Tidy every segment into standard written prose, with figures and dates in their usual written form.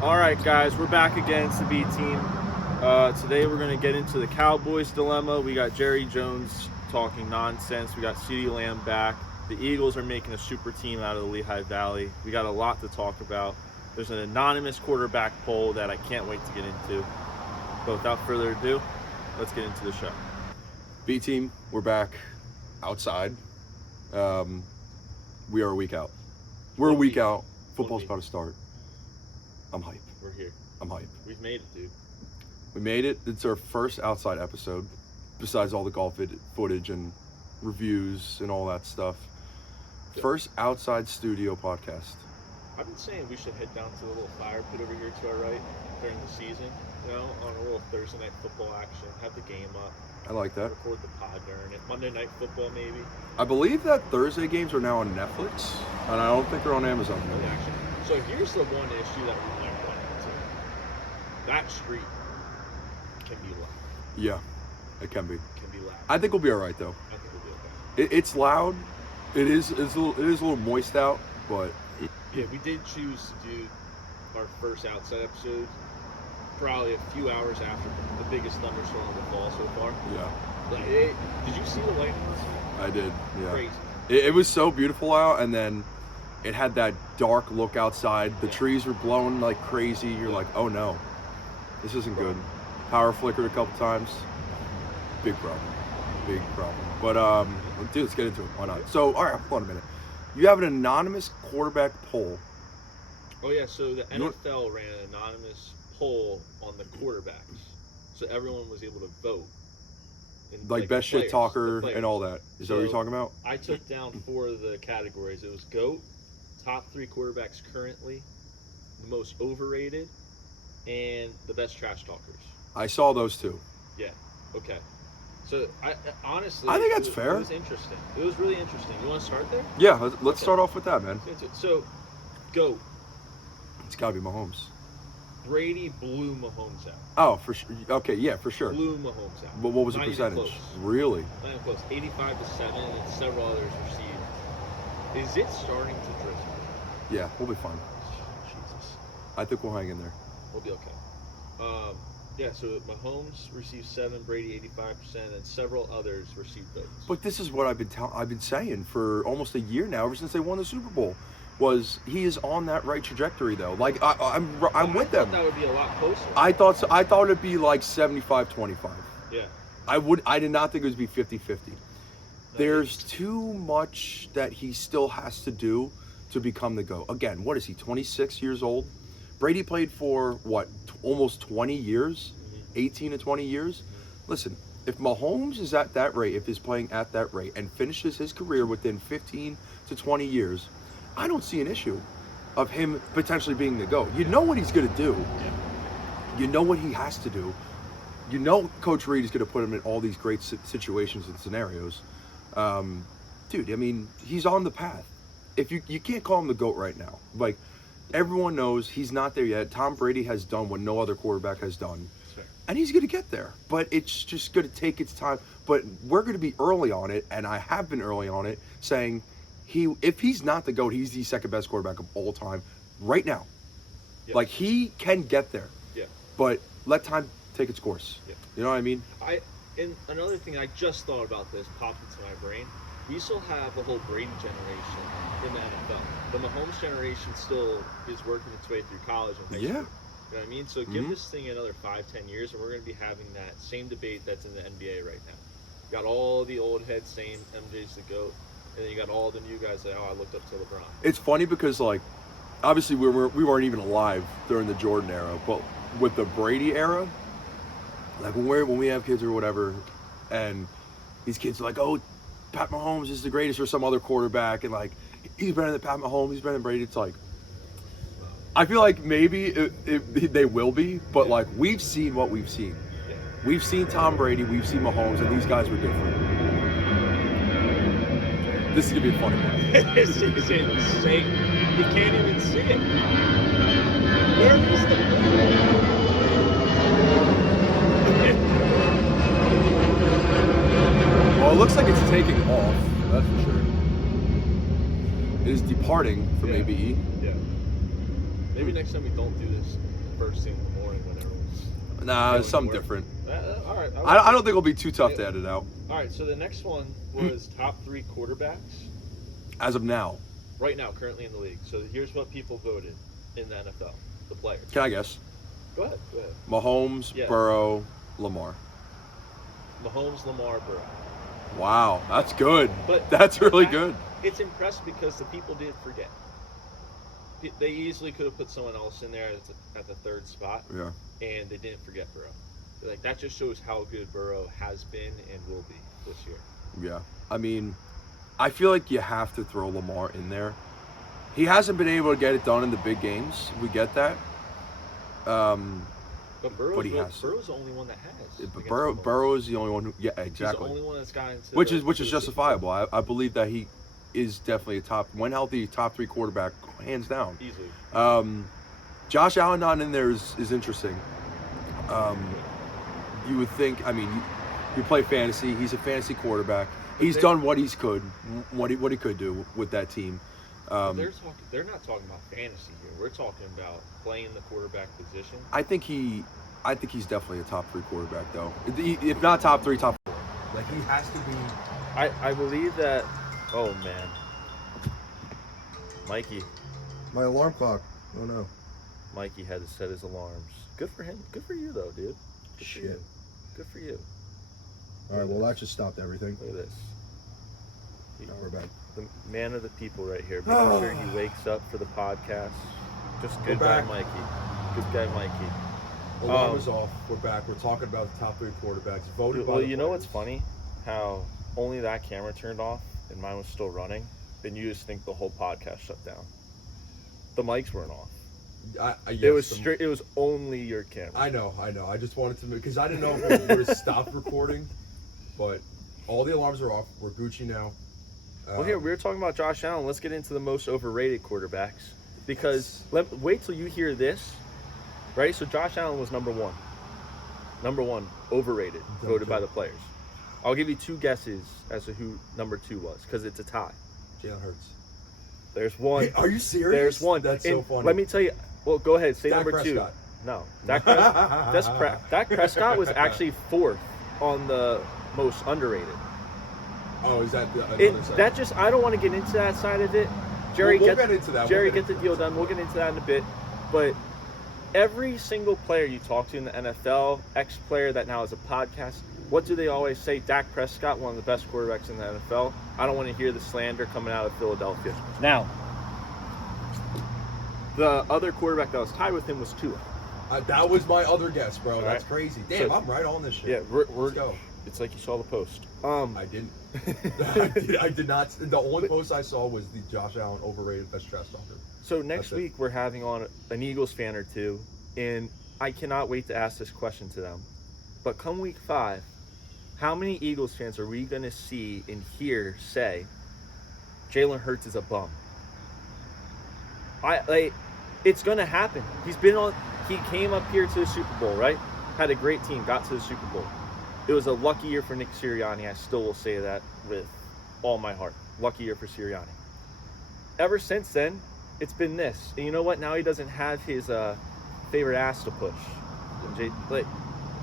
All right, guys, we're back against the B team. Today we're going to get into the Cowboys dilemma. We got Jerry Jones talking nonsense. We got CeeDee Lamb back. The Eagles are making a super team out of the Lehigh Valley. We got a lot to talk about. There's an anonymous quarterback poll that I can't wait to get into. But without further ado, let's get into the show. B team, we're back outside. We are a week out. We're a week out. Football's about to start. I'm hyped. We're here. I'm hyped. We've made it, dude. We made it. It's our first outside episode, besides all the golf footage and reviews and all that stuff. First outside studio podcast. I've been saying we should head down to the little fire pit over here to our right during the season, on a little Thursday night football action, have the game up. I like that. Record the pod during it. Monday night football, maybe. I believe that Thursday games are now on Netflix, and I don't think they're on Amazon now. So here's the one issue that we might run into. That street can be loud. Yeah, it can be. Can be loud. I think we'll be all right, though. I think we'll be okay. It's loud. It is a little moist out, but... Yeah, we did choose to do our first outside episode probably a few hours after the biggest thunderstorm of the fall so far. Yeah. Did you see the lightning last night? I did, yeah. Crazy. It was so beautiful out, and then it had that dark look outside. The trees were blowing like crazy. You're like, oh no, this isn't good. Power flickered a couple times. Big problem. Big problem. But, dude, let's get into it. Why not? So, all right, hold on a minute. You have an anonymous quarterback poll. Oh, yeah, so the NFL ran an anonymous poll on the quarterbacks. So everyone was able to vote. Like best shit talker and all that. Is that what you're talking about? I took down 4 of the categories. It was GOAT, top 3 quarterbacks currently, the most overrated, and the best trash talkers. I saw those 2. Yeah, okay. So, honestly, I think that's fair. It was interesting. It was really interesting. You want to start there? Yeah, let's start off with that, man. So, GOAT. It's got to be Mahomes. Brady blew Mahomes out. Oh, for sure. Okay, yeah, for sure. Blew Mahomes out. But what was the Not percentage? even close. Really? Not even close. 85-7, and several others received. Is it starting to drizzle? Yeah, we'll be fine. Jesus. I think we'll hang in there. We'll be okay. Yeah, so Mahomes received 7, Brady 85%, and several others received votes. But this is what I've been saying for almost a year now, ever since they won the Super Bowl. Was he is on that right trajectory though? Like I'm with them. I thought that would be a lot closer. I thought so. I thought it'd be like 75-25. Yeah. I did not think it would be 50-50. There's too much that he still has to do to become the GOAT. Again, what is he? 26 years old. Brady played for what? Almost 20 years. 18 to 20 years. Listen, if Mahomes is at that rate, if he's playing at that rate and finishes his career within 15 to 20 years, I don't see an issue of him potentially being the GOAT. You know what he's going to do. You know what he has to do. You know Coach Reid is going to put him in all these great situations and scenarios. Dude, I mean, he's on the path. If you can't call him the GOAT right now. Like, everyone knows he's not there yet. Tom Brady has done what no other quarterback has done. And he's going to get there. But it's just going to take its time. But we're going to be early on it, and I have been early on it, saying if he's not the GOAT, he's the second best quarterback of all time right now. Yeah. Like, he can get there. Yeah. But let time take its course. Yeah. You know what I mean? And another thing, I just thought about this, popped into my brain. We still have the whole Brady generation in the NFL. The Mahomes generation still is working its way through college and high school. You know what I mean? So give this thing another 5-10 years, and we're going to be having that same debate that's in the NBA right now. You got all the old heads saying MJ's the GOAT, and then you got all the new guys that, I looked up to LeBron. It's funny because, like, obviously we weren't even alive during the Jordan era, but with the Brady era, like when we have kids or whatever, and these kids are like, oh, Pat Mahomes is the greatest, or some other quarterback, and like, he's better than Pat Mahomes, he's better than Brady. It's like, I feel like maybe they will be, but like, we've seen what we've seen. We've seen Tom Brady, we've seen Mahomes, and these guys were different. This is gonna be a funny one. This is insane. You can't even see it. Where is the Well, it looks like it's taking off. That's for sure. It is departing from ABE. Yeah. Maybe next time we don't do this first thing in the morning when everyone's. Nah, going it's to something work. different. All right. I don't think it'll be too tough to edit out. All right. So the next one was top 3 quarterbacks As of now. right now, currently in the league. So here's what people voted in the NFL. The players. Can I guess? Go ahead. Mahomes, Yeah. Burrow, Lamar. Mahomes, Lamar, Burrow. Wow, that's good. But That's really good. It's impressive because the people didn't forget. They easily could have put someone else in there at the 3rd spot. Yeah. And they didn't forget Burrow. Like, that just shows how good Burrow has been and will be this year. Yeah. I mean, I feel like you have to throw Lamar in there. He hasn't been able to get it done in the big games. We get that. But Burrow's the only one that has. But Burrow is the only one who. Yeah, exactly. He's the only one that's gotten to. Which is justifiable. I believe that he is definitely when healthy, top 3 quarterback, hands down. Easily. Josh Allen not in there is interesting. You would think. I mean, you play fantasy. He's a fantasy quarterback. He's done what he could do with that team. They're not talking about fantasy here. We're talking about playing the quarterback position. I think he's definitely a top 3 quarterback, though. If not top 3, top 4. Like, he has to be. I believe that. Oh man, Mikey. My alarm clock. Oh no. Mikey had to set his alarms. Good for him. Good for you, though, dude. Shit. Good for you. All right. Well, that just stopped everything. Look at this. Now we're back. The man of the people right here, making sure he wakes up for the podcast. Just good guy, Mikey. Good guy, Mikey. Alarm is off. We're back. We're talking about the top 3 quarterbacks. Voted by. Well, you know what's funny? How only that camera turned off and mine was still running, and you just think the whole podcast shut down. The mics weren't off. Yes, It was only your camera. I know. I just wanted to, because I didn't know if we were stopped recording, but all the alarms are off. We're Gucci now. Well, here, we were talking about Josh Allen. Let's get into the most overrated quarterbacks. Because wait till you hear this, right? So Josh Allen was number 1. Number 1, overrated, voted by the players. I'll give you 2 guesses as to who number 2 was, because it's a tie. Jalen Hurts. There's 1. Hey, are you serious? There's 1. That's so funny. Let me tell you. Well, go ahead. Say Dak number Prescott. 2. No. Dak Prescott was actually 4th on the most underrated. Oh, is that that just? I don't want to get into that side of it. Jerry, we'll get into that. Jerry, get the deal done. We'll get into that in a bit. But every single player you talk to in the NFL, ex-player that now has a podcast, what do they always say? Dak Prescott, one of the best quarterbacks in the NFL. I don't want to hear the slander coming out of Philadelphia. Now, the other quarterback that was tied with him was Tua. That was my other guess, bro. That's right. crazy. Damn, I'm right on this shit. Yeah, let's go. It's like you saw the post. I didn't. I did not. The only post I saw was the Josh Allen overrated best trash talker. So next week we're having on an Eagles fan or 2, and I cannot wait to ask this question to them. But come week 5, how many Eagles fans are we going to see and hear say Jalen Hurts is a bum? It's going to happen. He came up here to the Super Bowl, right? Had a great team, got to the Super Bowl. It was a lucky year for Nick Sirianni. I still will say that with all my heart. Lucky year for Sirianni. Ever since then, it's been this. And you know what? Now he doesn't have his favorite ass to push.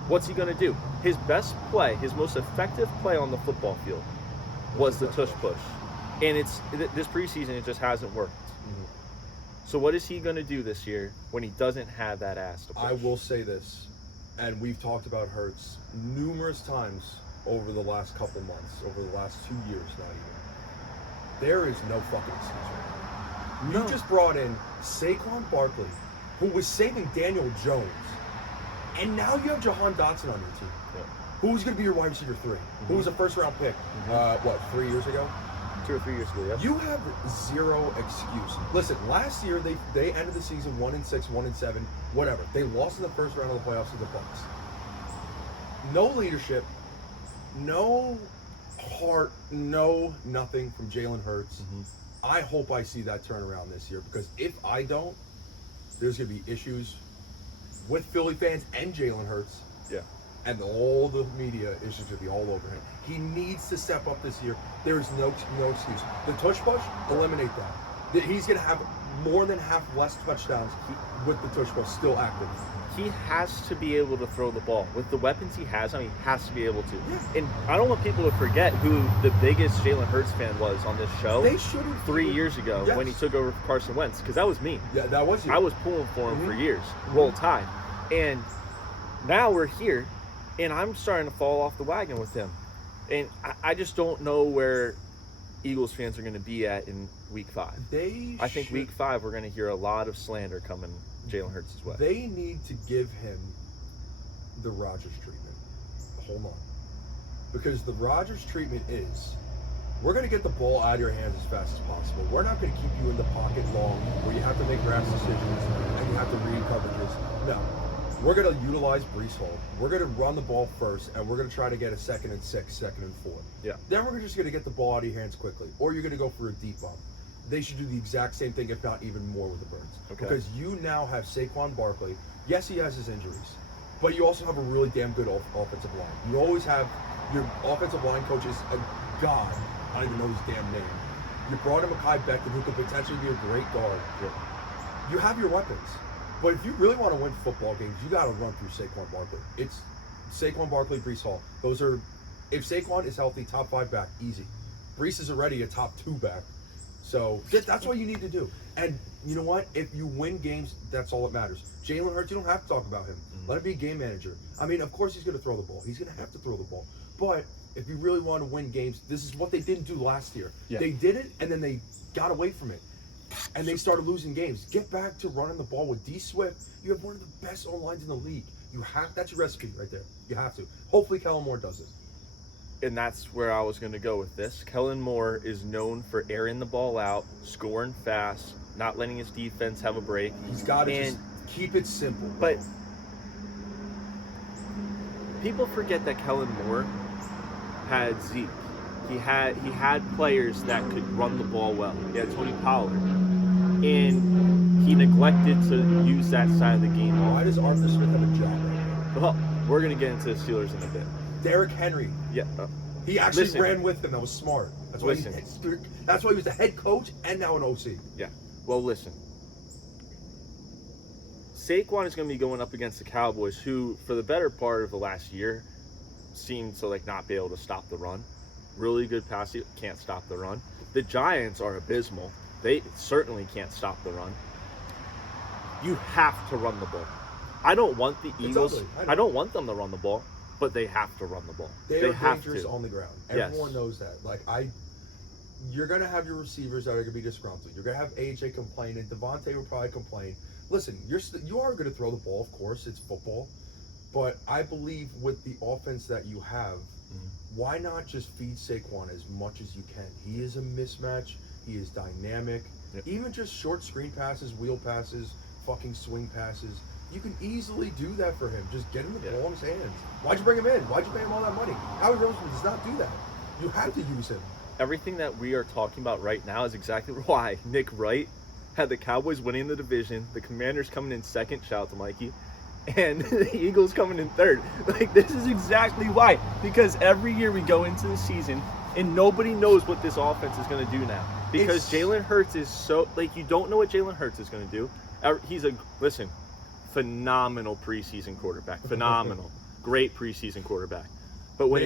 What's he going to do? His best play, his most effective play on the football field was the tush push. And this preseason, it just hasn't worked. Mm-hmm. So what is he going to do this year when he doesn't have that ass to push? I will say this, and we've talked about Hurts numerous times over the last couple months, over the last 2 years, not even. There is no fucking excuse right now. You just brought in Saquon Barkley, who was saving Daniel Jones, and now you have Jahan Dotson on your team. Yeah. Who's going to be your wide receiver 3? Mm-hmm. Who was a first-round pick, 3 years ago? 2 or 3 years ago, yeah. You have zero excuse. Listen, last year they ended the season 1-6, 1-7, whatever. They lost in the first round of the playoffs to the Bucs. No leadership, no heart, no nothing from Jalen Hurts. Mm-hmm. I hope I see that turnaround this year, because if I don't, there's going to be issues with Philly fans and Jalen Hurts. Yeah. And all the media is just going to be all over him. He needs to step up this year. There is no excuse. The tush push, eliminate that. He's going to have more than half less touchdowns with the tush ball still active. He has to be able to throw the ball. With the weapons he has, he has to be able to. Yeah. And I don't want people to forget who the biggest Jalen Hurts fan was on this show. They should have 3 years ago when he took over for Carson Wentz, because that was me. Yeah, that was you. I was pulling for him for years, Roll Tide. And now we're here, and I'm starting to fall off the wagon with him. And I just don't know where Eagles fans are going to be at in Week 5. I think Week 5 we're going to hear a lot of slander coming Jalen Hurts' way. They need to give him the Rodgers treatment. Hold on. Because the Rodgers treatment is, we're going to get the ball out of your hands as fast as possible. We're not going to keep you in the pocket long where you have to make rash decisions and you have to read coverages. No. We're going to utilize Breece Hall. We're going to run the ball first, and we're going to try to get a 2nd and 6, 2nd and 4. Yeah. Then we're just going to get the ball out of your hands quickly. Or you're going to go for a deep bomb. They should do the exact same thing, if not even more, with the Birds. Okay. Because you now have Saquon Barkley. Yes, he has his injuries, but you also have a really damn good offensive line. You always have your offensive line coach is a god. I don't even know his damn name. You brought in Mekhi Becton, who could potentially be a great guard. Yeah. You have your weapons. But if you really want to win football games, you got to run through Saquon Barkley. It's Saquon Barkley, Breece Hall. Those are, if Saquon is healthy, top 5 back, easy. Breece is already a top 2 back. So that's what you need to do. And you know what? If you win games, that's all that matters. Jalen Hurts, you don't have to talk about him. Mm-hmm. Let him be a game manager. I mean, of course he's going to throw the ball. He's going to have to throw the ball. But if you really want to win games, this is what they didn't do last year. Yeah. They did it, and then they got away from it. And they started losing games. Get back to running the ball with D Swift. You have one of the best O-lines in the league. That's your recipe right there. You have to. Hopefully Kellen Moore does it. And that's where I was going to go with this. Kellen Moore is known for airing the ball out, scoring fast, not letting his defense have a break. He's got to just keep it simple. But people forget that Kellen Moore had Zeke. He had players that could run the ball well. He had Tony Pollard. And he neglected to use that side of the game. Why does Arthur Smith have a job right now? Well, we're going to get into the Steelers in a bit. Derrick Henry. Yeah. He actually ran with him. That was smart. That's why he was the head coach and now an OC. Yeah. Well, listen. Saquon is going to be going up against the Cowboys, who, for the better part of the last year, seem to not be able to stop the run. Really good pass, can't stop the run. The Giants are abysmal. They certainly can't stop the run. You have to run the ball. I don't want the Eagles. I don't want them to run the ball, but they have to run the ball. They are have dangerous to. on the ground. Everyone knows that. You're gonna have your receivers that are gonna be disgruntled. You're gonna have AJ complaining. Devontae will probably complain. Listen, you are gonna throw the ball, of course. It's football, but I believe with the offense that you have, why not just feed Saquon as much as you can? He is a mismatch. He is dynamic. Yep. Even just short screen passes, wheel passes, fucking swing passes. You can easily do that for him. Just get him the ball in his hands. Why'd you bring him in? Why'd you pay him all that money? Howie Roseman does not do that. You have to use him. Everything that we are talking about right now is exactly why Nick Wright had the Cowboys winning the division, the Commanders coming in second, shout out to Mikey, and the Eagles coming in third. This is exactly why. Because every year we go into the season and nobody knows what this offense is going to do now. Because Jalen Hurts is so, you don't know what Jalen Hurts is going to do. He's phenomenal preseason quarterback. Phenomenal. Great preseason quarterback. But when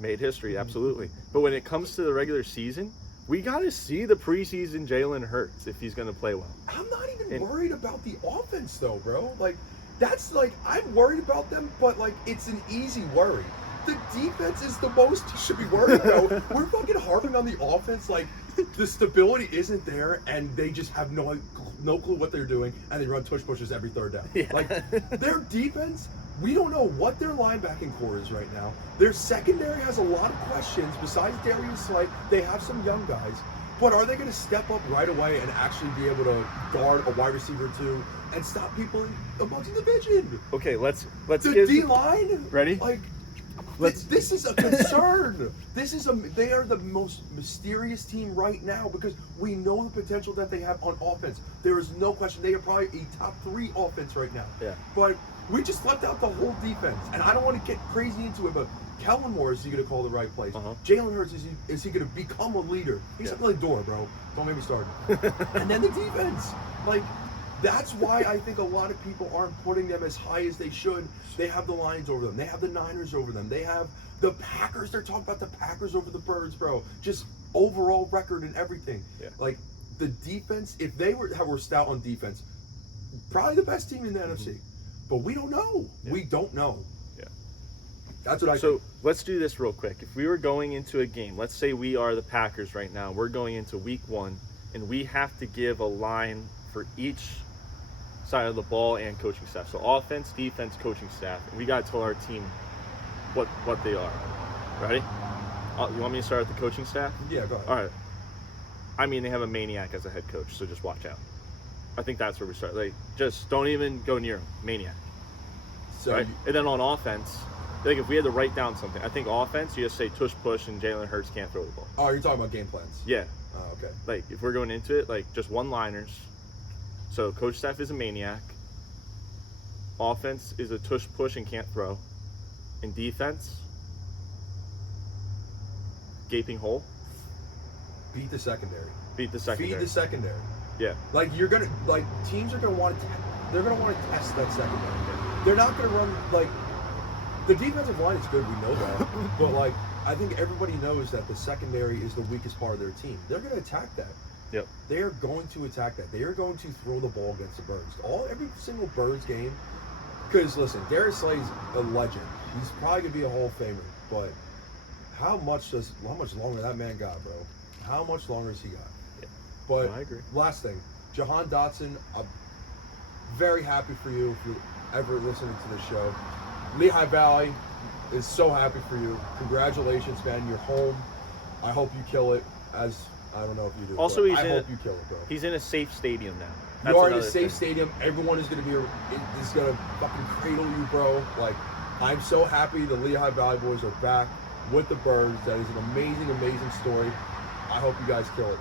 made history, absolutely. But when it comes to the regular season, we got to see the preseason Jalen Hurts if he's going to play well. I'm not even worried about the offense, though, bro. I'm worried about them, but, it's an easy worry. The defense is the most you should be worried about. We're fucking harping on the offense the stability isn't there, and they just have no clue what they're doing, and they run tush pushes every third down. Yeah. Their defense, we don't know what their linebacking core is right now. Their secondary has a lot of questions. Besides Darius Slay, they have some young guys. But are they going to step up right away and actually be able to guard a wide receiver too and stop people amongst the division? Okay, let's the D-line? Ready? This is a concern. They are the most mysterious team right now because we know the potential that they have on offense. There is no question they are probably a top 3 offense right now. Yeah. But we just left out the whole defense, and I don't want to get crazy into it, but Kellen Moore, is he going to call the right plays? Jalen Hurts, is he going to become a leader? He's a really door, bro. Don't get me started. And then the defense, like. That's why I think a lot of people aren't putting them as high as they should. They have the Lions over them. They have the Niners over them. They have the Packers. They're talking about the Packers over the Birds, bro. Just overall record and everything. Yeah. Like, the defense, if they were stout on defense, probably the best team in the NFC. But we don't know. Yeah. We don't know. Yeah. That's what I think. So let's do this real quick. If we were going into a game, let's say we are the Packers right now. We're going into week 1, and we have to give a line for each side of the ball and coaching staff. So offense, defense, coaching staff. And we got to tell our team what they are. Ready? You want me to start with the coaching staff? Yeah, go ahead. All right. I mean, they have a maniac as a head coach, so just watch out. I think that's where we start. Like, just don't even go near him. Maniac. So right? And then on offense, like if we had to write down something, I think offense, you just say tush push and Jalen Hurts can't throw the ball. Oh, you're talking about game plans? Yeah. Oh, okay. Like if we're going into it, like just one-liners. So coach staff is a maniac. Offense is a tush push and can't throw. And defense, gaping hole. Beat the secondary. Feed the secondary. Yeah. Like teams are gonna want to. They're gonna want to test that secondary. They're not gonna run like. The defensive line is good. We know that. But like, I think everybody knows that the secondary is the weakest part of their team. They're gonna attack that. Yep. They are going to attack that. They are going to throw the ball against the Birds. Every single Birds game. Because listen, Darius Slay's a legend. He's probably gonna be a Hall of Famer. But how much longer that man got, bro? How much longer has he got? Yeah. But I agree. Last thing, Jahan Dotson. I'm very happy for you if you're ever listening to this show. Lehigh Valley is so happy for you. Congratulations, man. You're home. I hope you kill it. I don't know if you do. Also, I hope you kill it, bro. He's in a safe stadium now. You are in a safe stadium. Everyone is gonna fucking cradle you, bro. Like, I'm so happy the Lehigh Valley boys are back with the Birds. That is an amazing, amazing story. I hope you guys kill it.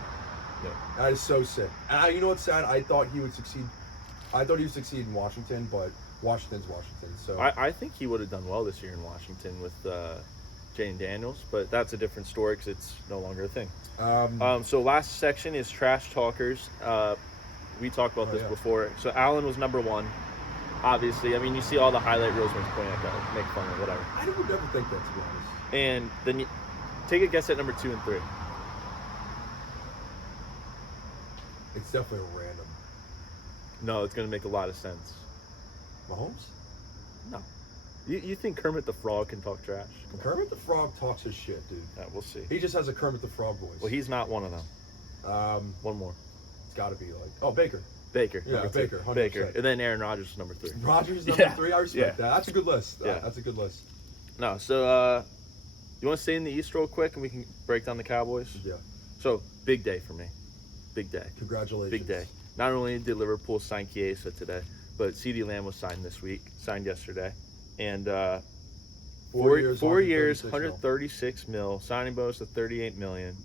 Yeah. That is so sick. And you know what's sad? I thought he would succeed. I thought he would succeed in Washington, but Washington's Washington. So I think he would have done well this year in Washington with Jane Daniels, but that's a different story because it's no longer a thing. So last section is trash talkers. We talked about this before. So Allen was number 1. Obviously, I mean, you see all the highlight reels when he's pointing at guys, make fun of whatever. I would never think that, to be honest. And then you take a guess at number 2 and 3. It's definitely random. No, it's going to make a lot of sense. Mahomes? No. You think Kermit the Frog can talk trash? Kermit the Frog talks his shit, dude. Yeah, we'll see. He just has a Kermit the Frog voice. Well, he's not one of them. One more. It's got to be like Baker. Yeah, Baker. 100%. Baker. And then Aaron Rodgers is number 3. Rodgers is number 3? I respect that. That's a good list. Yeah. That's a good list. No, so you want to stay in the East real quick and we can break down the Cowboys? Yeah. So, big day for me. Big day. Congratulations. Big day. Not only did Liverpool sign Chiesa today, but CeeDee Lamb was signed this week, signed yesterday. And 4 years, 136 mil, signing bonus of 38 million.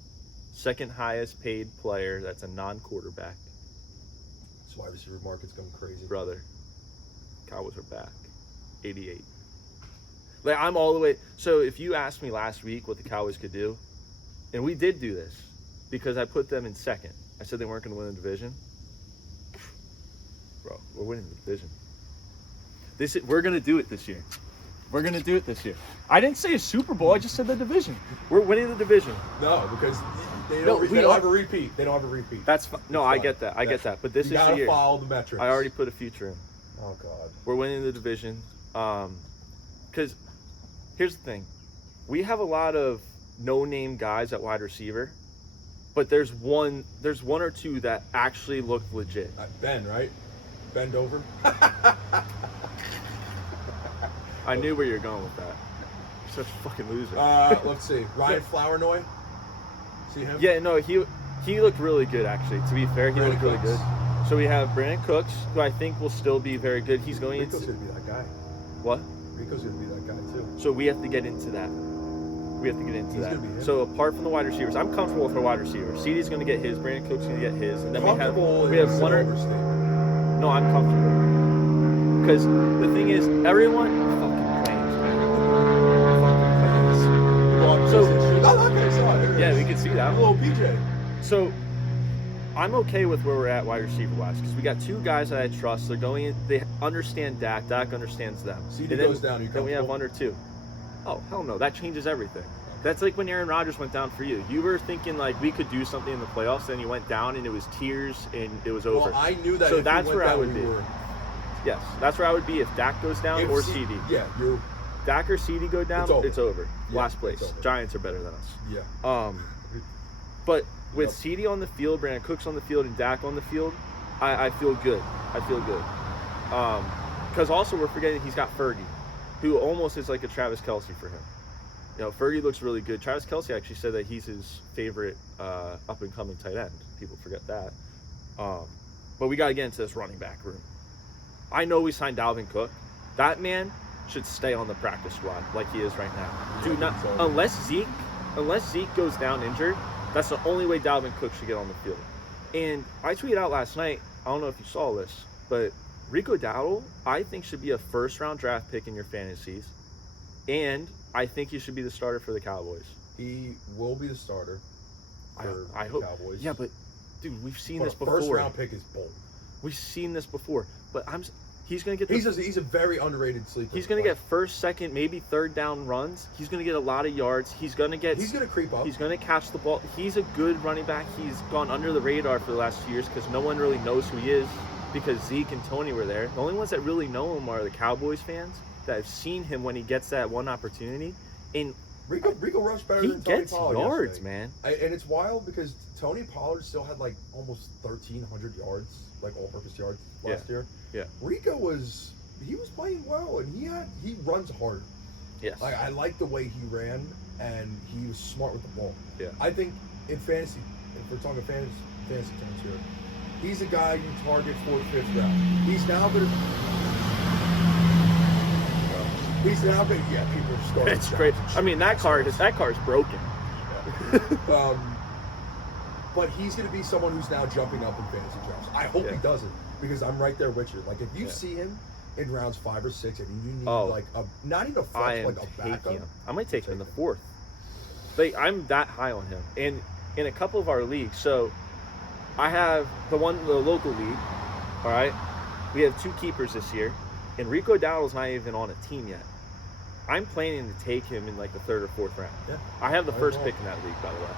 Second highest paid player that's a non-quarterback. This wide receiver market's going crazy. Brother, Cowboys are back. 88. Like, I'm all the way. So if you asked me last week what the Cowboys could do, and we did do this because I put them in second. I said they weren't going to win the division. Bro, we're winning the division. We're going to do it this year. We're going to do it this year. I didn't say a Super Bowl. I just said the division. We're winning the division. No, because they don't have a repeat. They don't have a repeat. That's fine. No, I get that. I get that. But this is the year. You got to follow the metrics. I already put a future in. Oh, God. We're winning the division. Because here's the thing. We have a lot of no-name guys at wide receiver. But there's one or two that actually look legit. Ben, right? Bend over. I knew where you're going with that. You're such a fucking loser. Let's see. Ryan Flournoy. See him? Yeah, no, he looked really good actually. To be fair, he looked really good. So we have Brandon Cooks, who I think will still be very good. He's going into. Cooks gonna be that guy. What? Rico's gonna be that guy too. So we have to get into that. We have to get into He's that. gonna be him. So apart from the wide receivers, I'm comfortable with our wide receivers. CeeDee's going to get his. Brandon Cook's going to get his. And then we have one or. overstatement. No, I'm comfortable. Because the thing is, everyone fucking claims, man. So yeah, we can see that. Hello, PJ. So I'm okay with where we're at wide receiver wise because we got two guys that I trust. They're going in. They understand Dak. Dak understands them. CeeDee goes down. Then we have 1 or 2. Oh, hell no. That changes everything. That's like when Aaron Rodgers went down for you. You were thinking like we could do something in the playoffs, then you went down and it was tears and it was over. Well, I knew that. So if that's we went where I down, would be. Yes, that's where I would be if Dak goes down or CeeDee. Yeah, you're. Dak or CeeDee go down, it's over. Yeah, Last place. over. Giants are better than us. Yeah. But with CeeDee on the field, Brandon Cooks on the field, and Dak on the field, I feel good. I feel good. Because also we're forgetting he's got Fergie, who almost is like a Travis Kelce for him. You know, Fergie looks really good. Travis Kelce actually said that he's his favorite up-and-coming tight end. People forget that. But we got to get into this running back room. I know we signed Dalvin Cook. That man should stay on the practice squad like he is right now. Do not unless Zeke goes down injured. That's the only way Dalvin Cook should get on the field. And I tweeted out last night. I don't know if you saw this, but Rico Dowdle, I think, should be a first-round draft pick in your fantasies, and I think he should be the starter for the Cowboys. He will be the starter for I the hope. Cowboys. Yeah, but dude, we've seen But this a before. first-round pick is bold. We've seen this before, but he's going to get. He's a very underrated sleeper. He's going to get first, second, maybe third down runs. He's going to get a lot of yards. He's going to creep up. He's going to catch the ball. He's a good running back. He's gone under the radar for the last 2 years because no one really knows who he is because Zeke and Tony were there. The only ones that really know him are the Cowboys fans that have seen him when he gets that one opportunity. And Rico rushed better he than Tony gets Pollard yards, yesterday. man. And it's wild because Tony Pollard still had like almost 1,300 yards, like all-purpose yards last year. Yeah. Rico was playing well, and he runs hard. Yes. I like the way he ran, and he was smart with the ball. Yeah. I think in fantasy, if we're talking fantasy terms here, he's a guy you target 4th, 5th round. He's now going to. Yeah, people are starting. It's great. I mean, that car is broken. But he's going to be someone who's now jumping up in fantasy drafts. I hope he doesn't, because I'm right there with you. Like, if you see him in rounds 5 or 6, and you need not even a flex, like a backup. Him. I might take him in the 4th. Like, I'm that high on him. And in a couple of our leagues, so I have the local league. All right, we have 2 keepers this year, and Rico Dowdle's not even on a team yet. I'm planning to take him in like the 3rd or 4th round. Yeah. I have the first pick in that league, by the way.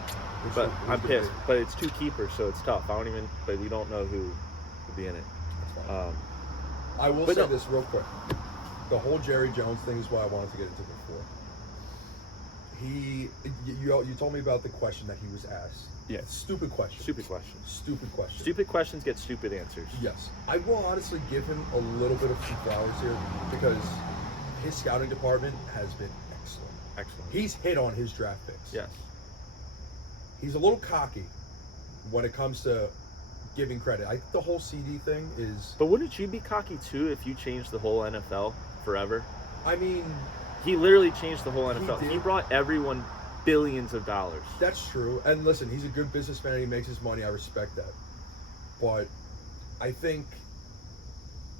But I'm pissed. But it's 2 keepers, so it's tough. But we don't know who will be in it. I will say this real quick. The whole Jerry Jones thing is what I wanted to get into before. You told me about the question that he was asked. Yeah. Stupid question. Stupid question. Stupid question. Stupid questions get stupid answers. Yes. I will honestly give him a little bit of flowers here because his scouting department has been excellent. Excellent. He's hit on his draft picks. Yes. He's a little cocky when it comes to giving credit. I think the whole CeeDee thing is... But wouldn't you be cocky too if you changed the whole NFL forever? I mean... He literally changed the whole NFL. He brought everyone billions of dollars. That's true. And listen, he's a good businessman and he makes his money. I respect that. But I think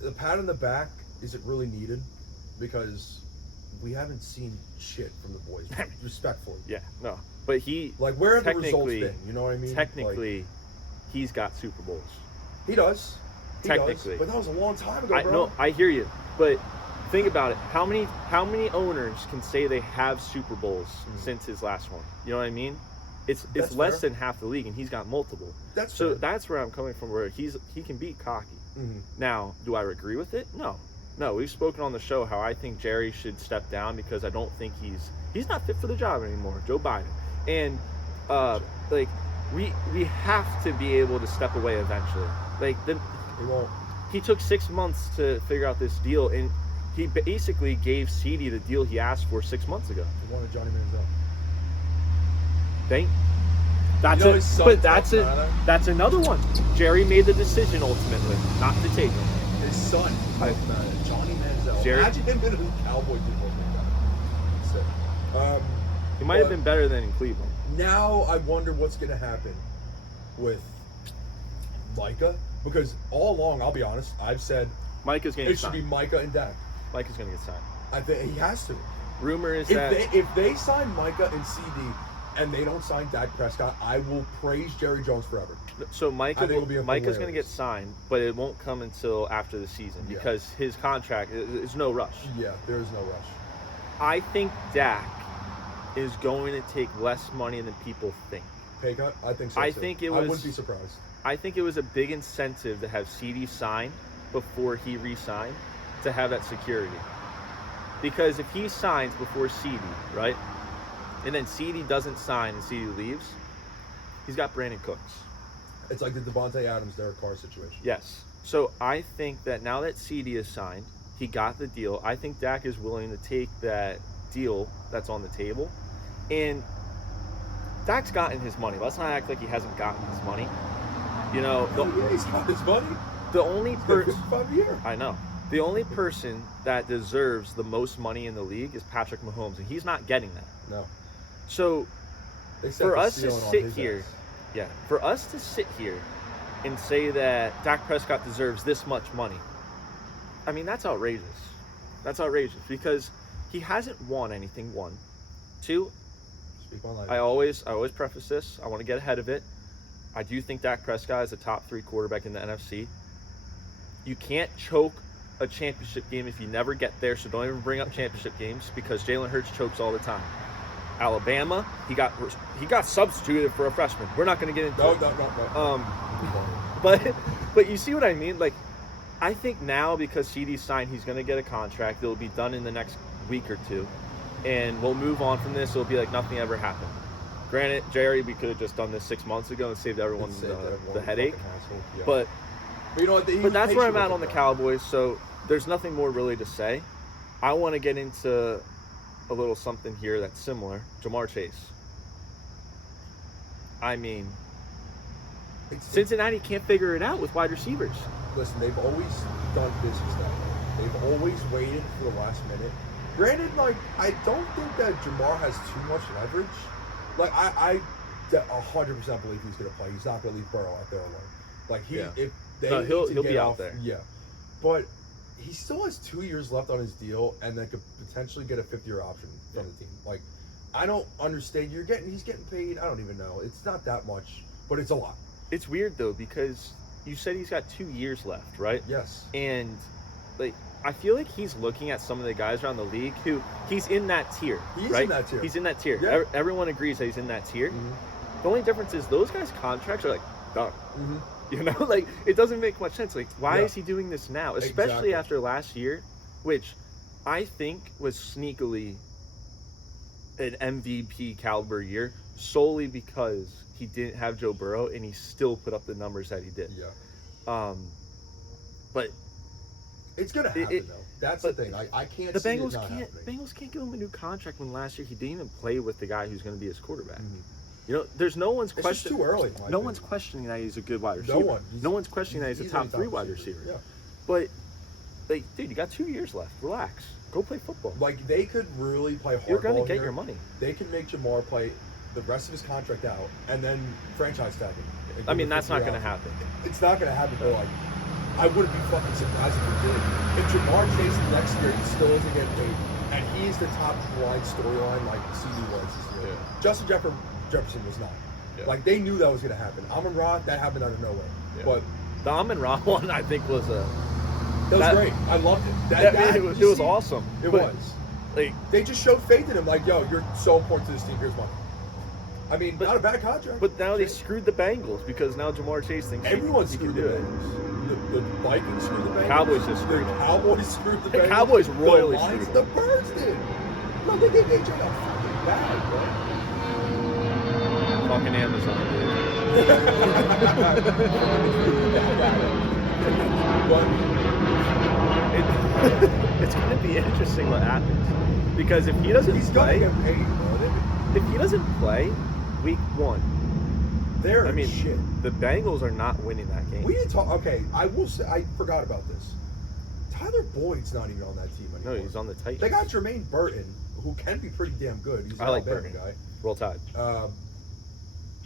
the pat on the back isn't really needed because we haven't seen shit from the boys. Respectfully. Yeah, no. But he... Like, where have the results been? You know what I mean? Technically, he's got Super Bowls. He does. Technically. But that was a long time ago, bro. No, I hear you. But think about it. How many owners can say they have Super Bowls since his last one? You know what I mean? It's less than half the league, and he's got multiple. So that's where I'm coming from, where he can be cocky. Mm-hmm. Now, do I agree with it? No. We've spoken on the show how I think Jerry should step down because I don't think he's not fit for the job anymore. Joe Biden. And we have to be able to step away eventually. He took 6 months to figure out this deal, and he basically gave CeeDee the deal he asked for 6 months ago. He wanted Johnny Manziel. That's another one. Jerry made the decision ultimately not to take him. his son, Johnny Manziel. Jerry? Imagine him in a Cowboy football like that. Sick. He might have been better than in Cleveland. Now I wonder what's going to happen with Micah, because all along, I'll be honest, I've said Micah's going to it get should be signed. Micah and Dak. Micah's going to get signed. I think he has to. Rumor is If they sign Micah and CeeDee and they don't sign Dak Prescott, I will praise Jerry Jones forever. So I think it'll be Micah's going to get hilarious. signed, but it won't come until after the season Yeah. because his contract is no rush. Yeah, there is no rush. I think Dak is going to take less money than people think. Pay cut? I think so. I too. think it I was- wouldn't be surprised. I think it was a big incentive to have CeeDee sign before he re-signed to have that security. Because if he signs before CeeDee, right, and then CeeDee doesn't sign and CeeDee leaves, he's got Brandon Cooks. It's like the Devontae Adams, Derek Carr situation. Yes. So I think that now that CeeDee is signed, he got the deal. I think Dak is willing to take that deal that's on the table. And Dak's gotten his money. Let's not act like he hasn't gotten his money. You know, Yeah, he's got his money. the only He's got a person 55 year. I know. The only person that deserves the most money in the league is Patrick Mahomes, and he's not getting that. No. So They set for the us to ceiling on sit his here, ass. for us to sit here and say that Dak Prescott deserves this much money, I mean, that's outrageous. That's outrageous because he hasn't won anything, one. Two, Speak my language. I always preface this. I want to get ahead of it. I do think Dak Prescott is a top 3 quarterback in the NFC. You can't choke a championship game if you never get there, so don't even bring up championship games because Jalen Hurts chokes all the time. Alabama, he got substituted for a freshman. We're not going to get into it. No. But you see what I mean? Like, I think now because CeeDee signed, he's going to get a contract. It'll be done in the next week or two, and we'll move on from this. It'll be like nothing ever happened. Granted, Jerry, we could have just done this 6 months ago and saved everyone the headache. Yeah. But you know what? But that's where I'm at on the Cowboys, so there's nothing more really to say. I want to get into a little something here that's similar. Jamar Chase. I mean, Cincinnati can't figure it out with wide receivers. Listen, they've always done business that way. They've always waited for the last minute. Granted, like, I don't think that Jamar has too much leverage. Like, I 100% believe he's going to play. He's not going to leave Burrow out there alone. Like, if they No, need he'll to get be out off, there. Yeah. But he still has 2 years left on his deal and then could potentially get a 5th-year option from the team. Like, I don't understand. He's getting paid, I don't even know. It's not that much, but it's a lot. It's weird, though, because you said he's got 2 years left, right? Yes. And, like, I feel like he's looking at some of the guys around the league who he's in that tier, He's right? in that tier. He's in that tier. Yeah. Everyone agrees that he's in that tier. Mm-hmm. The only difference is those guys' contracts are, like, done. Mm-hmm. You know, like, it doesn't make much sense. Like, why Yeah. is he doing this now? Especially Exactly. after last year, which I think was sneakily an MVP caliber year, solely because he didn't have Joe Burrow and he still put up the numbers that he did. Yeah. But It's gonna happen though. That's the but thing. I can't. the see it Bengals not can't. happening. Bengals can't give him a new contract when last year he didn't even play with the guy who's going to be his quarterback. Mhm. You know, there's no one's It's just questioning. too early. in my No opinion. one's questioning that he's a good wide No receiver. one. No one's questioning that he's a easily top 3 wide receiver. Yeah. But, like, dude, you got 2 years left. Relax. Go play football. Like they could really play hardball. You're going to get here. your money. They can make Jamar play the rest of his contract out and then franchise tag him. and I give mean, him that's not 50 going to option. happen. It's not gonna happen. But like, I wouldn't be fucking surprised if he did. If Jamar Chase next year he still isn't getting paid, and he's the top line storyline like CeeDee was this year. Yeah. Justin Jefferson was not. Yeah. Like they knew that was gonna happen. Amon-Ra, that happened out of nowhere. Yeah. But The Amon-Ra one, I think, was a. that was That- great. I loved it. It was awesome. It But, was. Like, They just showed faith in him. Like, yo, you're so important to this team. Here's money. I mean, But- not a bad contract. but now they screwed the Bengals because now Jamar Chase thinks Everyone he can screwed do the it. Bengals. The Vikings screwed the Bengals. Cowboys just The screwed them. Cowboys screwed the The Bengals. Cowboys royally the Lions, screwed the them. Birds did. No, they gave AJ a fucking bag, bro. Fucking Amazon, dude. It's going to be interesting what happens because if he doesn't He's gonna play, get paid, bro. if he doesn't play, week 1, They're I mean, shit. the Bengals are not winning that game. We didn't talk. Okay, I will say I forgot about this. Tyler Boyd's not even on that team anymore. No, he's on the Titans. They got Jermaine Burton, who can be pretty damn good. He's an I like Alabama Burton. guy. Roll Tide.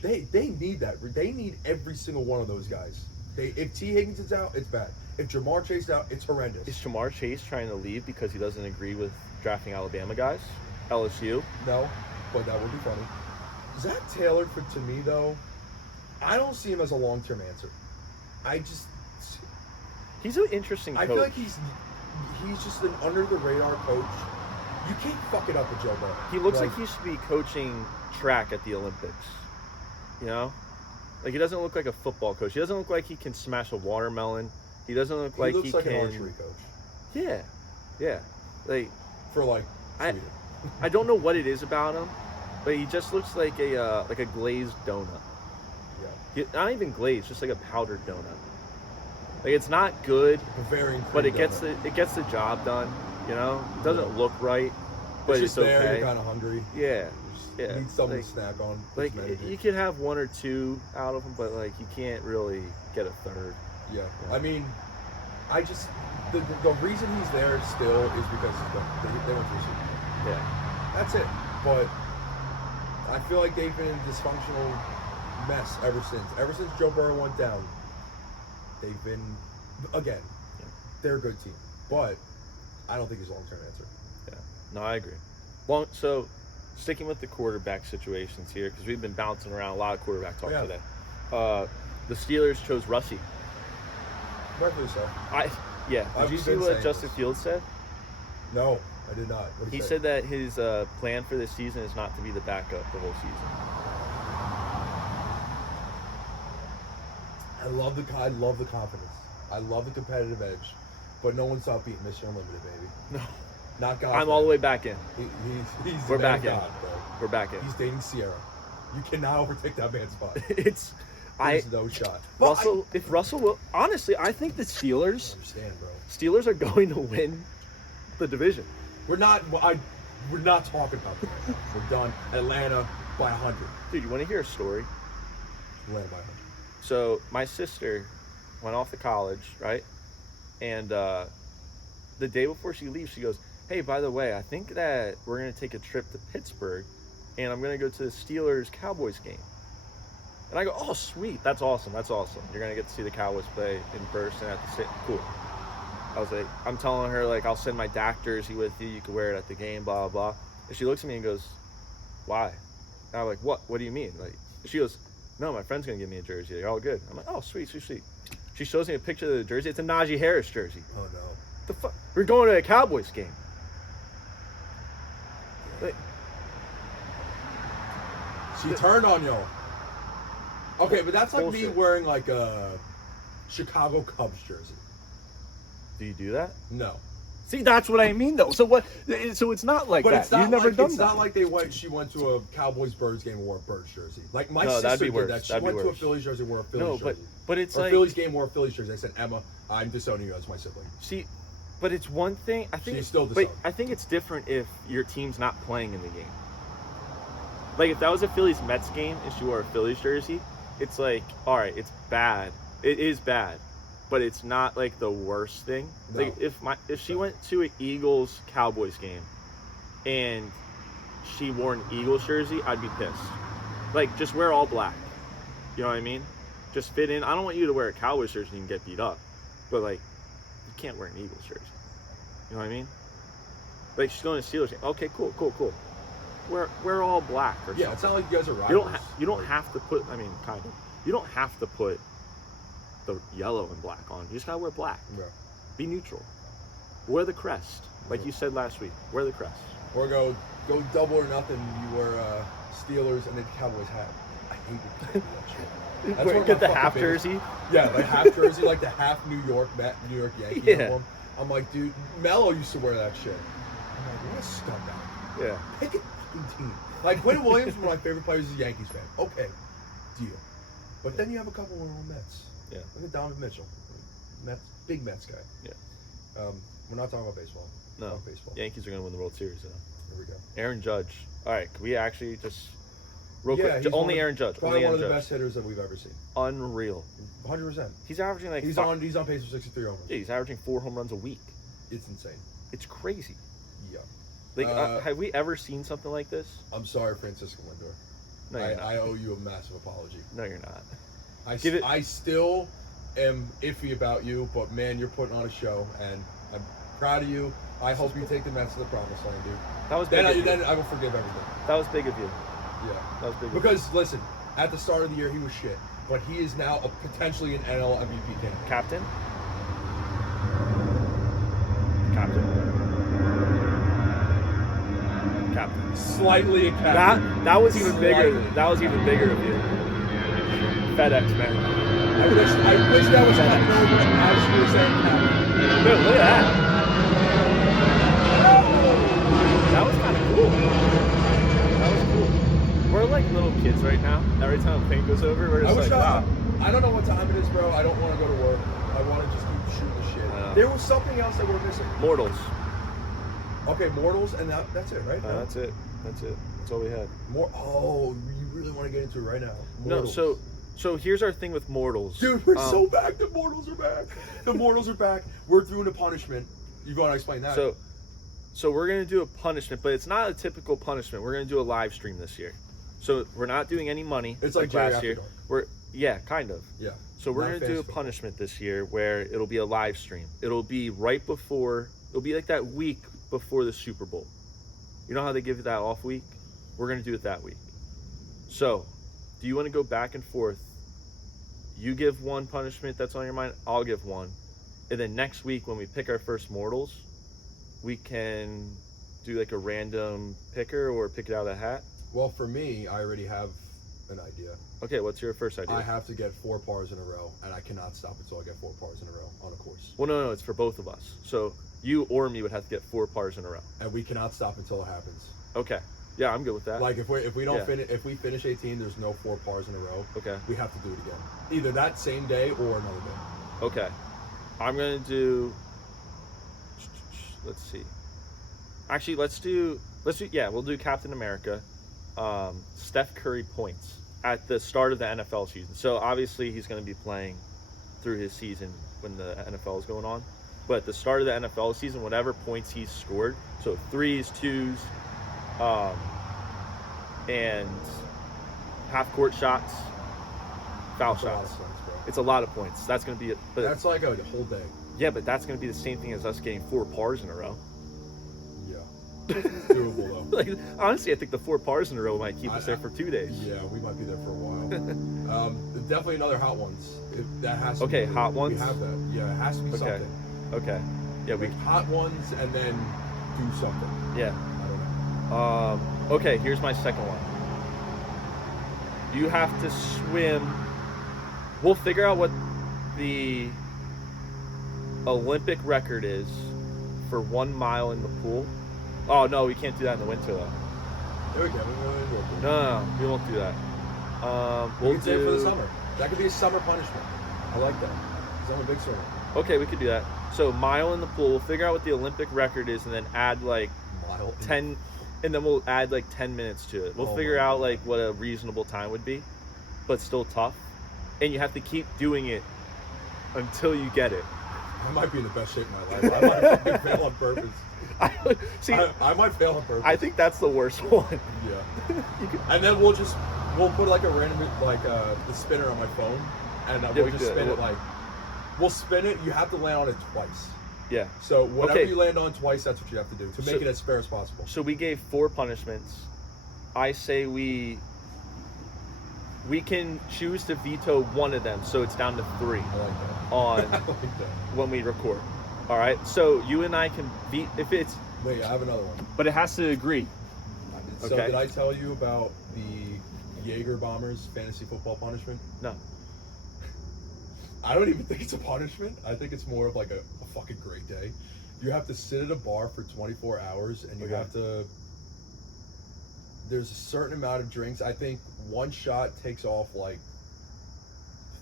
They need that. They need every single one of those guys. If T. Higgins is out, it's bad. If Jamar Chase is out, it's horrendous. Is Jamar Chase trying to leave because he doesn't agree with drafting Alabama guys? LSU? No, but that would be funny. Zach Taylor, to me though, I don't see him as a long-term answer. He's an interesting coach. I feel like he's just an under-the-radar coach. You can't fuck it up with Joe Burrow. He looks like he should be coaching track at the Olympics. You know? Like, he doesn't look like a football coach. He doesn't look like he can smash a watermelon. He doesn't look like he looks like can... an archery coach. Yeah. Like, For like I Sweden. I don't know what it is about him, but he just looks like a glazed donut. Yeah. Not even glazed, just like a powdered donut. Like, it's not good, Bavarian but it cream gets donut. it gets the job done. You know, it doesn't look right, but It's it's just there, okay. you're kind of hungry. Yeah. You Yeah, need something like- to snack on. Like, It's meditate. you could have one or two out of them, but like, you can't really get a third. Yeah. Yeah. I mean, the reason he's there still is because they went to the Super Bowl. Yeah. That's it. But I feel like they've been in a dysfunctional mess ever since. Ever since Joe Burrow went down, they've been, again, they're a good team. But I don't think he's a long-term answer. Yeah. No, I agree. So, sticking with the quarterback situations here, because we've been bouncing around a lot of quarterback talk Yeah. today. The Steelers chose Russie. Rightfully so. Did I've you see been what saying Justin this. Fields said? No, I did not. What did He say? said that his plan for this season is not to be the backup the whole season. I love the confidence. I love the competitive edge. But no one saw beating Mission Unlimited, baby. No. Not God. I'm all the way back in. He's We're the man back in. God, bro. We're back in. He's dating Sierra. You cannot overtake that man's spot. There's no shot. If Russell will, honestly, I think the I Steelers understand, bro. are going to win the division. We're not talking about that. We're done. Atlanta by 100. Dude, you want to hear a story? Atlanta by 100. So my sister went off to college, right? And the day before she leaves, she goes, "Hey, by the way, I think that we're gonna take a trip to Pittsburgh, and I'm gonna go to the Steelers Cowboys game." And I go, "Oh, sweet, that's awesome. You're gonna get to see the Cowboys play in person at the city. Cool." I was like, I'm telling her, like, I'll send my Dak jersey with you. You can wear it at the game, blah, blah, blah. And she looks at me and goes, "Why?" And I'm like, What do you mean? Like, she goes, "No, my friend's going to give me a jersey. They're all good." I'm like, "Oh, sweet. She shows me a picture of the jersey. It's a Najee Harris jersey. Oh, no. The fuck? We're going to a Cowboys game. Like, She turned on y'all. Okay, but that's like me Bullshit. wearing like a Chicago Cubs jersey. do you do that? No. See, that's what I mean, though. So what? So it's not like But that. it's not You've never like done it's that. not like she went to a Cowboys Birds game and wore a Birds jersey. Like my No, sister that'd be did worse. that. She That'd be went to a worse. Phillies jersey and wore a Phillies No, jersey. but it's or like, Phillies game wore a Phillies jersey. I said, "Emma, I'm disowning you as my sibling." see, but it's one thing. I think She's still but disowned. I think it's different if your team's not playing in the game. Like if that was a Phillies Mets game and she wore a Phillies jersey, it's like, all right, it's bad. It is bad, but it's not like the worst thing. No. Like if she went to an Eagles Cowboys game and she wore an Eagles jersey, I'd be pissed. Like just wear all black. You know what I mean? Just fit in. I don't want you to wear a Cowboys jersey and get beat up, but like you can't wear an Eagles jersey. You know what I mean? Like she's going to Steelers game. Okay, cool. We're all black or Yeah, something. it's not like you guys are rivals. You don't have to put. I mean, kind of. You don't have to put the yellow and black on. You just gotta wear black. Yeah. Be neutral. Wear the crest, like you said last week. Wear the crest. Or go double or nothing. You wear Steelers and then Cowboys hat. I hate it. That shit. That's one of Get my the half fucking biggest- jersey. Yeah, like half jersey, like the half New York Yankee Yeah. uniform. I'm like, dude, Mello used to wear that shit. I'm like, what a scumbag. Yeah. Pick a fucking team. Like, Quinn Williams, one of my favorite players, is a Yankees fan. Okay, deal. But then you have a couple of little Mets. Yeah. Look at Donovan Mitchell. Big Mets guy. Yeah. We're not talking about baseball. We're No. talking baseball. Yankees are gonna win the World Series though. Here we go. Aaron Judge. All right, can we actually just real Yeah, quick? he's Only one of- Aaron Judge. Probably Only one Aaron of the Judge. best hitters that we've ever seen. Unreal. 100%. He's averaging like He's on pace for 63 home runs. Yeah, he's averaging 4 home runs a week. It's insane. It's crazy. Yeah. Like, have we ever seen something like this? I'm sorry, Francisco Lindor. No, you're not. I owe you a massive apology. No, you're not. I still am iffy about you, but man, you're putting on a show, and I'm proud of you. I hope you take the Mets to the promised land, dude. That was big of you. Then I will forgive everything. That was big of you. Yeah. That was big of you. Because, listen, at the start of the year, he was shit. But he is now potentially an NL MVP candidate. Captain? Slightly a captain. That was even bigger. Slightly. That was even bigger of you. FedEx, man. I wish that was coming over as you were saying captain. Dude, look at that. That was kind of cool. That was cool. We're like little kids right now. Every time paint goes over, we're just wow. I don't know what time it is, bro. I don't want to go to work. I want to just keep shooting the shit. There was something else that we're missing. Mortals. Okay, Mortals, and that's it, right? That's it. That's all we had. Oh, you really want to get into it right now? Mortals. No, so here's our thing with Mortals. Dude, we're so back. The Mortals are back. The Mortals are back. We're doing a punishment. You want to explain that? So we're gonna do a punishment, but it's not a typical punishment. We're gonna do a live stream this year. So we're not doing any money. It's like Jerry last year. Dark. Kind of. Yeah. So we're gonna do a punishment this year where it'll be a live stream. It'll be right before. It'll be like that week before the Super Bowl. You know how they give you that off week? We're gonna do it that week. So, do you want to go back and forth? You give one punishment that's on your mind. I'll give one, and then next week when we pick our first mortals, we can do like a random picker or pick it out of a hat. Well, for me, I already have an idea. Okay, what's your first idea? I have to get 4 pars in a row, and I cannot stop until I get 4 pars in a row on a course. Well, no, it's for both of us. So you or me would have to get 4 pars in a row. And we cannot stop until it happens. Okay. Yeah, I'm good with that. Like if we don't finish, if we finish 18, there's no 4 pars in a row. Okay. We have to do it again, either that same day or another day. Okay. I'm gonna do. Let's see. Actually, we'll do Captain America. Steph Curry points at the start of the NFL season. So obviously he's going to be playing through his season when the NFL is going on. But at the start of the NFL season, whatever points he's scored, so 3s, 2s, and half-court shots, foul shots. It's a lot of points. That's going to be it. But that's like a whole day. Yeah, but that's going to be the same thing as us getting 4 pars in a row. Yeah. Doable though. Like, honestly, I think the 4 pars in a row might keep us there for 2 days. Yeah, we might be there for a while. Definitely another hot ones. That has to be. Hot ones. We have that. Yeah, it has to be something. Okay. Yeah, like hot ones and then do something. Yeah. I don't know. Okay, here's my second one. You have to swim. We'll figure out what the Olympic record is for 1 mile in the pool. Oh no, we can't do that in the winter though. There we go. No, we won't do that. We'll do it for the summer. That could be a summer punishment. I like that. 'Cause I'm a big swimmer. Okay, we could do that. So mile in the pool. We'll figure out what the Olympic record is, and then add like 10, and then we'll add like 10 minutes to it. We'll figure out like what a reasonable time would be, but still tough. And you have to keep doing it until you get it. I might be in the best shape of my life. I might fucking fail on purpose. I might fail on purpose. I think that's the worst one. Yeah. And then we'll put like a random the spinner on my phone, and we'll just spin it like. We'll spin it. You have to land on it twice. Yeah. So whatever you land on twice, that's what you have to do to make it as fair as possible. So we gave 4 punishments. I say we can choose to veto one of them, so it's down to 3. I like that. On I like that. When we record. All right. So you and I can beat if it's. Wait, I have another one. But it has to agree. So did I tell you about the Jaeger Bombers fantasy football punishment? No. I don't even think it's a punishment. I think it's more of like a fucking great day. You have to sit at a bar for 24 hours and you have to. There's a certain amount of drinks. I think one shot takes off like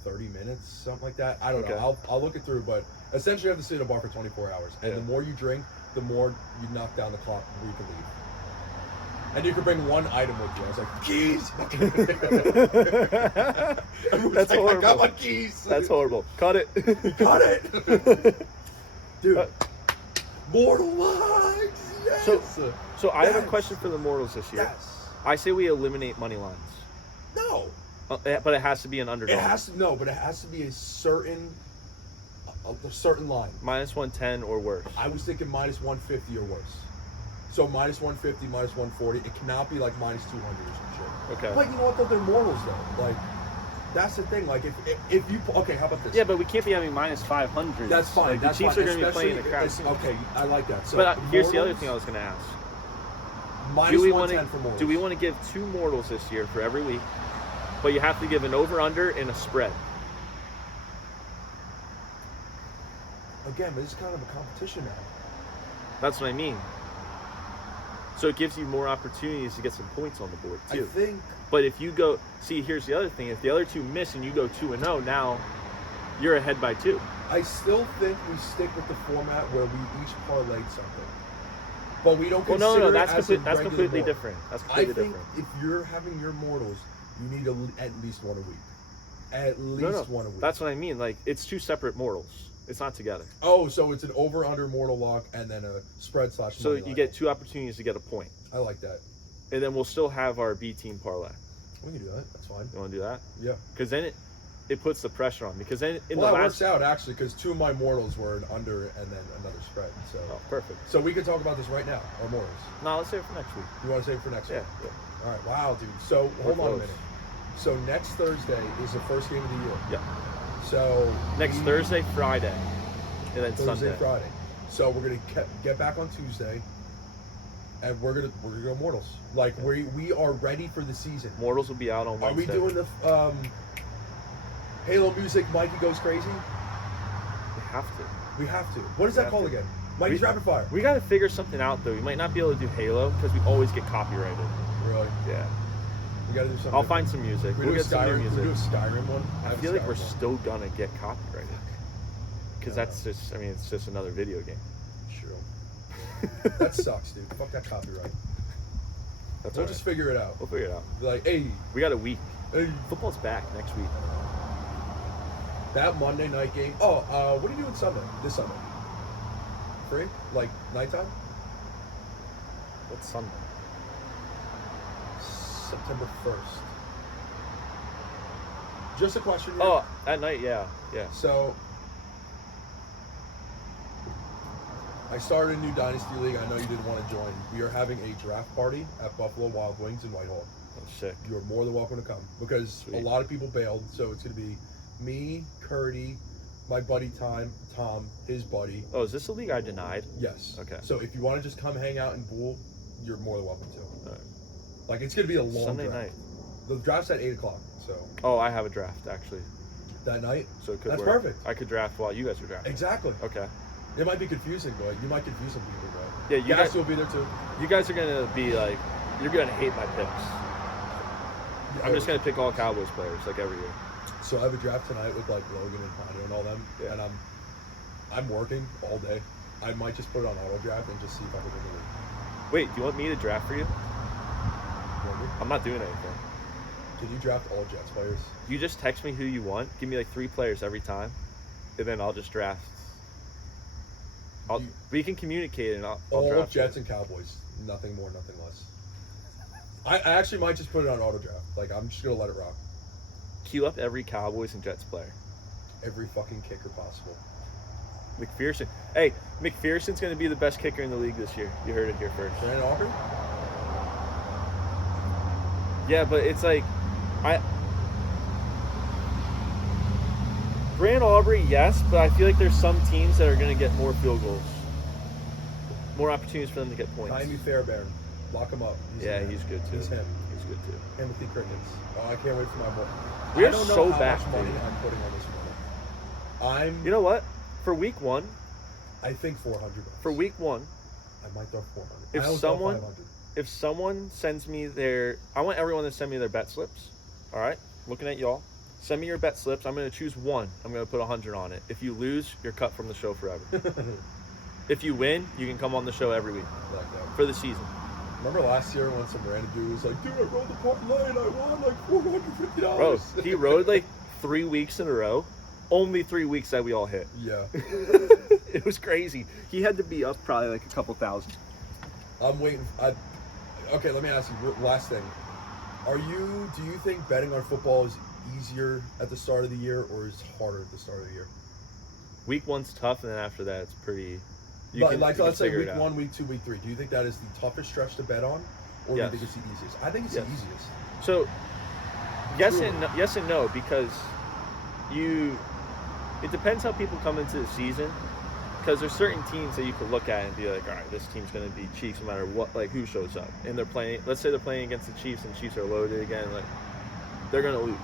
30 minutes, something like that. I don't know. I'll look it through, but essentially you have to sit at a bar for 24 hours. And the more you drink, the more you knock down the clock where you can leave. And you can bring one item with you. I was like, keys! That's horrible. I got my keys! That's horrible. Cut it. Cut it! Dude. Mortal lines. Yes. So I have a Yes. question for the mortals this year. Yes. I say we eliminate money lines. No. But it has to be an underdog. It has to be a certain line. Minus 110 or worse. I was thinking minus 150 or worse. So minus 150, minus 140. It cannot be like minus 200 or some shit. Okay. But you know what though? They're mortals though. Like, that's the thing. Like, if you okay, how about this? Yeah, but we can't be having minus 500. That's fine. Like, That's the Chiefs fine. are going to be playing the Especially- crap. Okay, I like that. So, But here's the other mortals, thing I was going to ask. minus Do we 110 for mortals. do we want to give 2 mortals this year for every week? But you have to give an over/under and a spread. Again, but it's kind of a competition now. That's what I mean. So it gives you more opportunities to get some points on the board I too. think But if you go, see, here's the other thing. If the other 2 miss and you go 2-0, now you're ahead by 2. I still think we stick with the format where we each parlayed something, but we don't Well, consider no, that's it as a that's regular completely mortal. different. That's I completely think different. if you're having your mortals, you need at least one a week. At least No, one a week. that's what I mean. Like, it's 2 separate mortals. It's not together. Oh, so it's an over/under mortal lock and then a spread / So money you line. get 2 opportunities to get a point, I like that. and then we'll still have our B team parlay. We can do that. That's fine. You want to do that? Yeah. Because then it puts the pressure on. Because then in Well, the that last, works out actually because 2 of my mortals were an under and then another spread. So, oh, perfect. so we can talk about this right now. Our mortals. No, let's save it for next week. You want to save it for next Yeah, week? yeah. All right. Wow, dude. So hold on a close. minute. So next Thursday is the first game of the year. Yeah. So Next we- Thursday, Friday, and then Thursday, Sunday. Friday. So we're gonna get back on Tuesday, and we're gonna go mortals. Like we are ready for the season. Mortals will be out on Are we Wednesday. doing the Halo music? Mikey goes crazy. We have to. We have to. What is We that have called to. again? Mikey's We- Rapid Fire. We got to figure something out though. We might not be able to do Halo because we always get copyrighted. Really? Yeah. We gotta do something. I'll different. find some music. We We'll do a get some new Skyrim. We do a music. Skyrim one. I have a feel like Skyrim we're one. still gonna get copyrighted because that's just. I mean, it's just another video game. True. That sucks, dude. Fuck that copyright. That's We'll all just right. figure it out. We'll figure it out. Like, hey, We got a week. hey, Football's back next week. that Monday night game. Oh, what are you doing Sunday? This Sunday? Free? Like nighttime? What's Sunday? September 1st. Just a question here. Oh, at night. Yeah. Yeah. So, I started a new Dynasty League. I know you didn't want to join. We are having a draft party at Buffalo Wild Wings in Whitehall. Oh, sick. You are more than welcome to come because Sweet. a lot of people bailed. So it's going to be me, Curdy, my buddy Tom, his buddy. Oh, is this a league I denied? Yes. Okay. So if you want to just come hang out in Boole, you're more than welcome to. Alright. Like it's going to be a long Sunday draft. night. The draft's at 8 o'clock. So Oh, I have a draft actually, that night, so it could that's work. perfect. I could draft while you guys are drafting. Exactly. Okay. It might be confusing, but you might confuse some people. But Yeah, you Gas guys, will be there too. you guys are gonna be like, you're gonna hate my picks. I'm just gonna pick all Cowboys players like every year. So I have a draft tonight with like Logan and Pino and all them, Yeah. and I'm working all day. I might just put it on auto draft and just see if I can win the league. Wait, do you want me to draft for you? Want me? I'm not doing anything. Can you draft all Jets players? You just text me who you want. Give me like 3 players every time, and then I'll just draft. You- We can communicate and I'll All draft Jets you. and Cowboys. Nothing more, nothing less. I actually might just put it on auto draft. Like I'm just gonna let it rock. Queue up every Cowboys and Jets player. Every fucking kicker possible. McPherson. Hey, McPherson's gonna be the best kicker in the league this year. You heard it here first. Brandon Walker? Yeah, but it's like, Brand Aubrey, yes, but I feel like there's some teams that are going to get more field goals, more opportunities for them to get points. Jaime Fairbairn. Lock him up. Yeah, the man. he's good too. He's him. He's good too. Timothy Crickets. Oh, I can't wait for my boy. We are I don't know so how back, much money dude. I'm putting on this one. You know what? For week 1, I think 400. for week 1, I might throw 400. If I almost throw someone- 500. if someone sends me I want everyone to send me their bet slips. All right, looking at y'all. Send me your bet slips. I'm going to choose one. I'm going to put 100 on it. If you lose, you're cut from the show forever. If you win, you can come on the show every week Like that. for the season. Remember last year when some random dude was like, dude, I rolled the parlay and I won like $450. Bro, he rode like 3 weeks in a row. Only 3 weeks that we all hit. Yeah. It was crazy. He had to be up probably like a couple thousand. I'm waiting. Okay, let me ask you. Last thing. Do you think betting on football is easier at the start of the year or is harder at the start of the year? Week 1's tough, and then after that, it's pretty. Let's say figure week it out. 1, week 2, week 3. Do you think that is the toughest stretch to bet on, or Yes. do you think it's the easiest? I think it's Yes. the easiest. So, yes True. and no, because it depends how people come into the season. Because there's certain teams that you could look at and be like, all right, this team's going to be Chiefs no matter what, like who shows up. And they're playing. Let's say they're playing against the Chiefs, and Chiefs are loaded again. Like they're going to lose.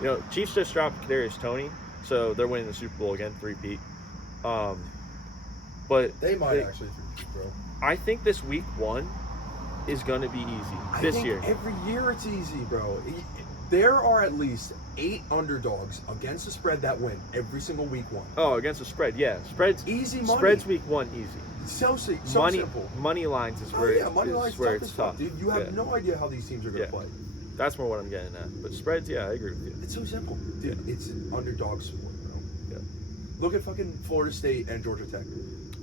You know, Chiefs just dropped Kadarius Toney, so they're winning the Super Bowl again, 3-peat. But They might actually, bro. I think this week 1 is going to be easy this year. Every year it's easy, bro. There are at least 8 underdogs against the spread that win every single week 1. Oh, against the spread, yeah. Spreads Easy money. Spreads week 1 easy. It's so money simple. money lines is Oh where yeah, money lines where tough it's as fuck, tough. dude. You have Yeah. no idea how these teams are gonna Yeah. play. That's more what I'm getting at. But spreads, yeah, I agree with you. It's so simple, dude. It's an underdog sport, bro. Yeah. Look at fucking Florida State and Georgia Tech.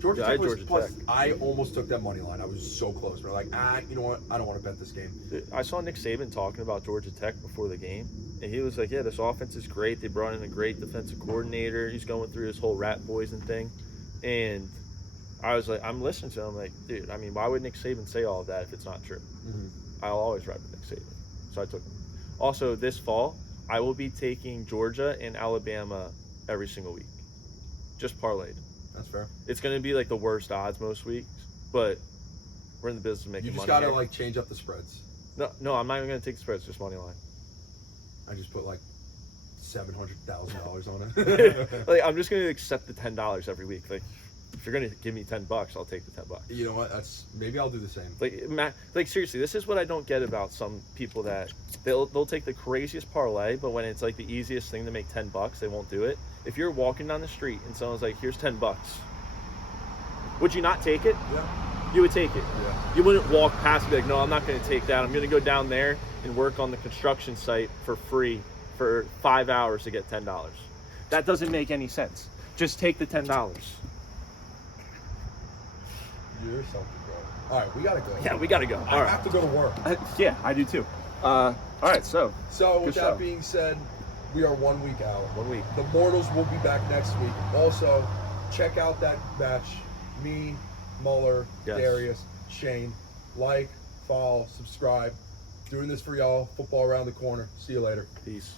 Georgia Yeah, I Tech had was Georgia plus. Tech. I almost took that money line. I was so close, but like, you know what? I don't want to bet this game. I saw Nick Saban talking about Georgia Tech before the game, and he was like, yeah, this offense is great. They brought in a great defensive coordinator. He's going through his whole rat poison thing. And I was like, I'm listening to him. I'm like, dude, I mean, why would Nick Saban say all of that if it's not true? Mm-hmm. I'll always ride with Nick Saban. So I took him. Also, this fall, I will be taking Georgia and Alabama every single week. Just parlayed. That's fair. It's going to be like the worst odds most weeks, but we're in the business of making You just money gotta here. like change up the spreads. No, I'm not even going to take the spreads, just money line. I just put like $700,000 on it. Like, I'm just going to accept the $10 every week. Like, if you're going to give me $10, I'll take the $10. You know what? Maybe I'll do the same. Like seriously, this is what I don't get about some people that they'll take the craziest parlay, but when it's like the easiest thing to make $10, they won't do it. If you're walking down the street and someone's like, "Here's $10," would you not take it? Yeah. You would take it. Yeah. You wouldn't walk past and be like, "No, I'm not going to take that. I'm going to go down there and work on the construction site for free for 5 hours to get $10." That doesn't make any sense. Just take the $10. You're something, bro. All right, we gotta go. Yeah, we got to go. I All right. have to go to work. Yeah, I do too. All right, so So with Good that show. being said, we are 1 week out. 1 week. The Mortals will be back next week. Also, check out that batch. Me, Muller, Yes. Darius, Shane. Like, follow, subscribe. Doing this for y'all. Football around the corner. See you later. Peace.